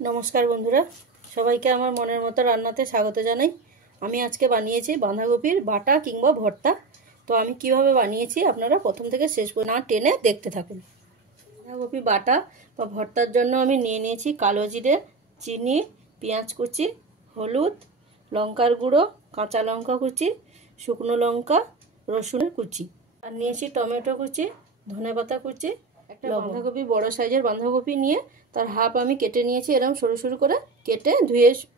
নমস্কার বন্ধুরা, সবাইকে আমার মনের মতো রান্নাতে স্বাগত জানাই। আমি আজকে বানিয়েছি বাঁধাকপির বাটা কিংবা ভর্তা। তো আমি কিভাবে বানিয়েছি আপনারা প্রথম থেকে শেষ পর্যন্ত না টেনে দেখতে থাকুন। বাঁধাকপি বাটা বা ভর্তার জন্য আমি নিয়ে নিয়েছি কালো জিরে, চিনি, পেঁয়াজ কুচি, হলুদ, লঙ্কার গুঁড়ো, কাঁচা লঙ্কা কুচি, শুকনো লঙ্কা, রসুনের কুচি, আর নিয়েছি টমেটো কুচি, ধনেপাতা কুচি। একটা বাঁধাকপি বড় সাইজের বাঁধাকপি নিয়ে তার হাফ আমি কেটে নিয়েছি, এরকম সরু সরু করে কেটে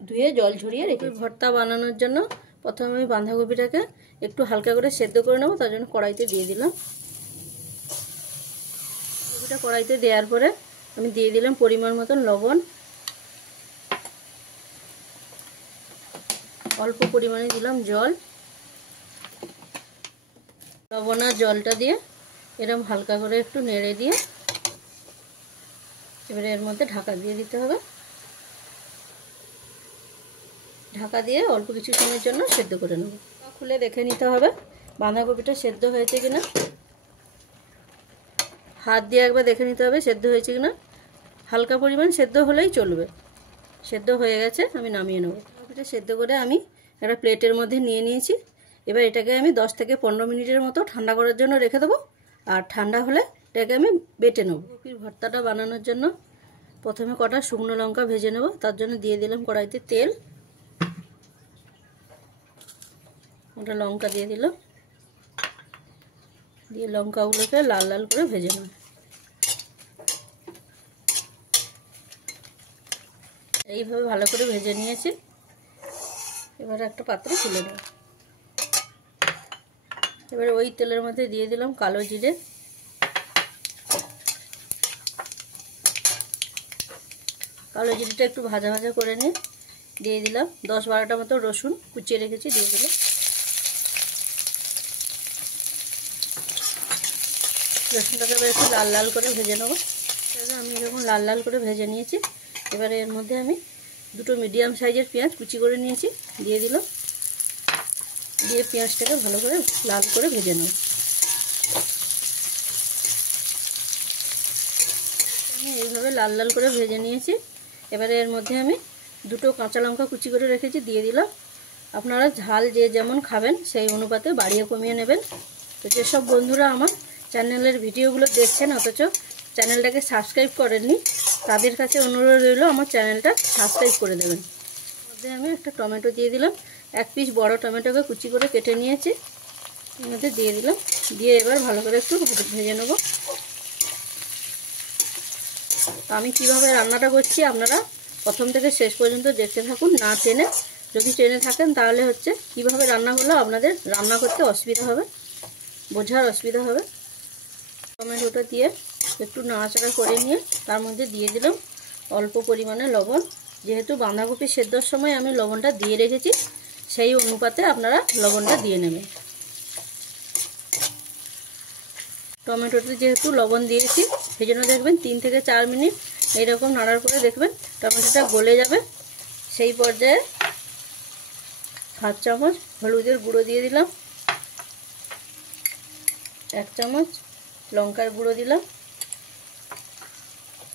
ধুয়ে জল ঝরিয়ে রেখে। ভর্তা বানানোর জন্য প্রথমে আমি বাঁধাকপিটাকে একটু হালকা করে সেদ্ধ করে নেবো, তার জন্য কড়াইতে দিয়ে দিলাম। বাঁধাকপিটা কড়াইতে দেওয়ার পরে আমি দিয়ে দিলাম পরিমাণ মতন লবণ, অল্প পরিমাণে দিলাম জল। লবণ আর জলটা দিয়ে এরকম হালকা করে একটু নেড়ে দিয়ে এবারে এর মধ্যে ঢাকা দিয়ে দিতে হবে। ঢাকা দিয়ে অল্প কিছু সময়ের জন্য সেদ্ধ করে নেব। খুলে দেখে নিতে হবে বাঁধাকপিটা সেদ্ধ হয়েছে কিনা। হাত দিয়ে একবার দেখে নিতে হবে সেদ্ধ হয়েছে কিনা। হালকা পরিমাণ সেদ্ধ হলেই চলবে। সেদ্ধ হয়ে গেছে, আমি নামিয়ে নেব। বাঁধাকপিটা সেদ্ধ করে আমি একটা প্লেটের মধ্যে নিয়ে নিয়েছি। এবার এটাকে আমি 10 থেকে 15 মিনিটের মতো ঠান্ডা করার জন্য রেখে দেবো, আর ঠান্ডা হলে এটাকে আমি বেটে নেব। বাঁধাকপির ভর্তাটা বানানোর জন্য প্রথমে কটা শুকনো লঙ্কা ভেজে নেব। তার জন্য দিয়ে দিলাম কড়াইতে তেল, ওটা লঙ্কা দিয়ে দিলাম, দিয়ে লঙ্কাগুলোকে লাল লাল করে ভেজে নেব। এইভাবে ভালো করে ভেজে নিয়েছি। এবার একটা পাত্রে তুলে নেব। এবার ওই তেলের মধ্যে দিয়ে দিলাম কালো জিরে, কালো জিরেটা একটু ভাজা ভাজা করে নিয়ে দিয়ে দিলাম 10-12টা মতো রসুন কুচিয়ে রেখেছি, দিয়ে দিলাম। রসুনটাকে এবার একটু লাল লাল করে ভেজে নেবো। আমি এরকম লাল লাল করে ভেজে নিয়েছি। এবারে এর মধ্যে আমি দুটো মিডিয়াম সাইজের পেঁয়াজ কুচি করে নিয়েছি, দিয়ে দিলাম। দিয়ে পেঁয়াজটাকে ভালো করে লাল করে ভেজে নেব। আমি এইভাবে লাল লাল করে ভেজে নিয়েছি। এবারে এর মধ্যে আমি দুটো কাঁচা লঙ্কা কুচি করে রেখেছি, দিয়ে দিলাম। আপনারা ঝাল যে যেমন খাবেন সেই অনুপাতে বাড়িয়ে কমিয়ে নেবেন। তো যেসব বন্ধুরা আমার চ্যানেলের ভিডিওগুলো দেখছেন অথচ চ্যানেলটাকে সাবস্ক্রাইব করেননি, তাদের কাছে অনুরোধ রইল আমার চ্যানেলটা সাবস্ক্রাইব করে দেবেন। এর মধ্যে আমি একটা টমেটো দিয়ে দিলাম। এক পিস বড় টমেটোকে কুচি করে কেটে নিয়েছি, এর মধ্যে দিয়ে দিলাম। দিয়ে এবার ভালো করে একটু ভেজে নেব। আমি কিভাবে রান্নাটা করছি আপনারা প্রথম থেকে শেষ পর্যন্ত দেখতে থাকুন, না টেনে। যদি টেনে থাকেন তাহলে হচ্ছে কিভাবে রান্না হলো আপনাদের রান্না করতে অসুবিধা হবে, বোঝার অসুবিধা হবে। টমেটোটা দিয়ে একটু নাড়াচাড়া করে নিয়ে তার মধ্যে দিয়ে দিলাম অল্প পরিমাণে লবণ। যেহেতু বাঁধাকপি সেদ্ধর সময় আমি লবণটা দিয়ে রেখেছি, সেই অনুপাতে আপনারা লবণটা দিয়ে নেবেন। টমেটোতে যেহেতু লবণ দিয়েছি সেই জন্য দেখবেন 3 থেকে 4 মিনিট এইরকম নাড়ার পরে দেখবেন টমেটোটা গলে যাবে। সেই পর্যায়ে 1/2 চামচ হলুদের গুঁড়ো দিয়ে দিলাম, 1 চামচ লঙ্কার গুঁড়ো দিলাম,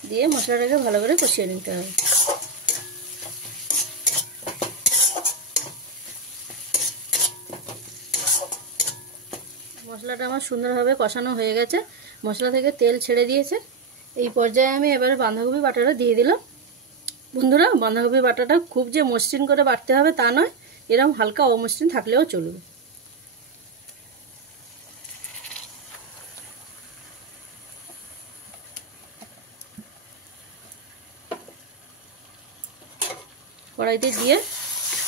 দিয়ে মশলাটাকে ভালো করে কষিয়ে নিতে হবে। মশলাটা আমার সুন্দরভাবে কষানো হয়ে গেছে, মশলা থেকে তেল ছেড়ে দিয়েছে। এই পর্যায়ে আমি এবারে বাঁধাকপি বাটাটা দিয়ে দিলাম। বন্ধুরা, বাঁধাকপি বাটাটা খুব যে মসৃণ করে বাটতে হবে তা নয়, এরকম হালকা অমসৃণ থাকলেও চলবে। কড়াইতে দিয়ে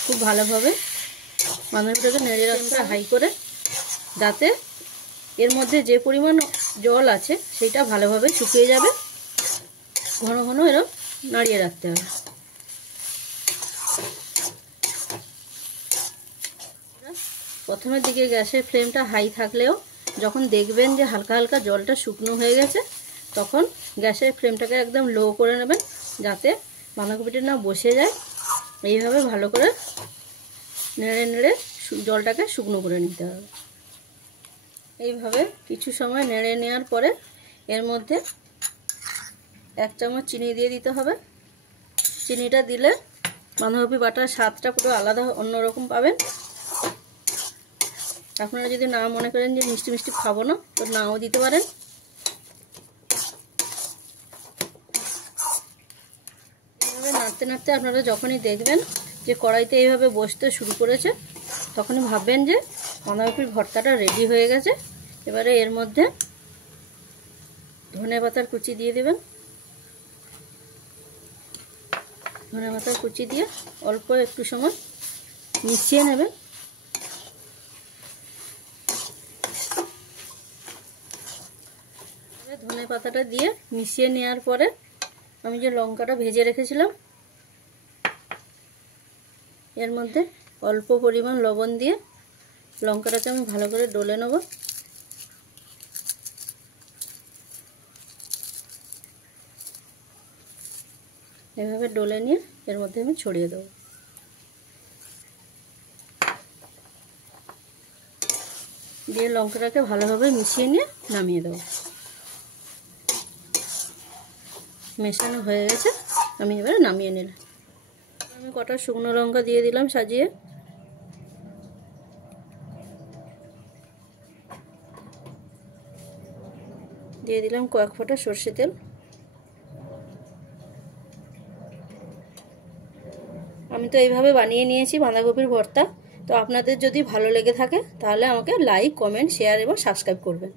খুব ভালোভাবে বাঁধাকপিটাকে নেড়ে রাখতে হাই করে, যাতে এর মধ্যে যে পরিমাণ জল আছে সেটা ভালোভাবে শুকিয়ে যাবে। ঘন ঘন এরকম নাড়িয়ে রাখতে হবে। প্রথমের দিকে গ্যাসের ফ্লেমটা হাই থাকলেও যখন দেখবেন যে হালকা হালকা জলটা শুকনো হয়ে গেছে, তখন গ্যাসের ফ্লেমটাকে একদম লো করে নেবেন, যাতে বাঁধাকপিটা না বসে যায়। এইভাবে ভালো করে নেড়ে নেড়ে জলটাকে শুকনো করে নিতে হবে। এইভাবে কিছু সময় নেড়ে নেওয়ার পরে এর মধ্যে 1 চামচ চিনি দিয়ে দিতে হবে। চিনিটা দিলে বাঁধাকপি বাটার স্বাদটা পুরো আলাদা অন্যরকম পাবেন। আপনারা যদি না মনে করেন যে মিষ্টি মিষ্টি খাবো না, তো নাও দিতে পারেন। এইভাবে নাড়তে নাড়তে আপনারা যখনই দেখবেন যে কড়াইতে এইভাবে বসতে শুরু করেছে, তখনই ভাববেন যে বাঁধাকপির ভর্তাটা রেডি হয়ে গেছে। এবারে এর মধ্যে ধনেপাতার কুচি দিয়ে দেবেন। ধনেপাতার কুচি দিয়ে অল্প একটু সময় মিশিয়ে নেবেন। ধনেপাতাটা দিয়ে মিশিয়ে নেওয়ার পরে আমি যে লঙ্কাটা ভেজে রেখেছিলাম এর মধ্যে অল্প পরিমাণ লবণ দিয়ে লঙ্কাটাকে আমি ভালো করে ডলে নেব। এভাবে ডলে নিয়ে এর মধ্যে আমি ছড়িয়ে দেবো। দিয়ে লঙ্কাটাকে ভালোভাবে মিশিয়ে নিয়ে নামিয়ে দেবো। মেশানো হয়ে গেছে, আমি এবারে নামিয়ে নিলাম। আমি কটা শুকনো লঙ্কা দিয়ে দিলাম সাজিয়ে। দিয়ে দিলাম কয়েক ফোঁটা সর্ষে তেল। আমি তো এইভাবে বানিয়ে নিয়েছি বাঁধাকপির ভর্তা। তো আপনাদের যদি ভালো লেগে থাকে তাহলে আমাকে লাইক, কমেন্ট, শেয়ার এবং সাবস্ক্রাইব করবেন।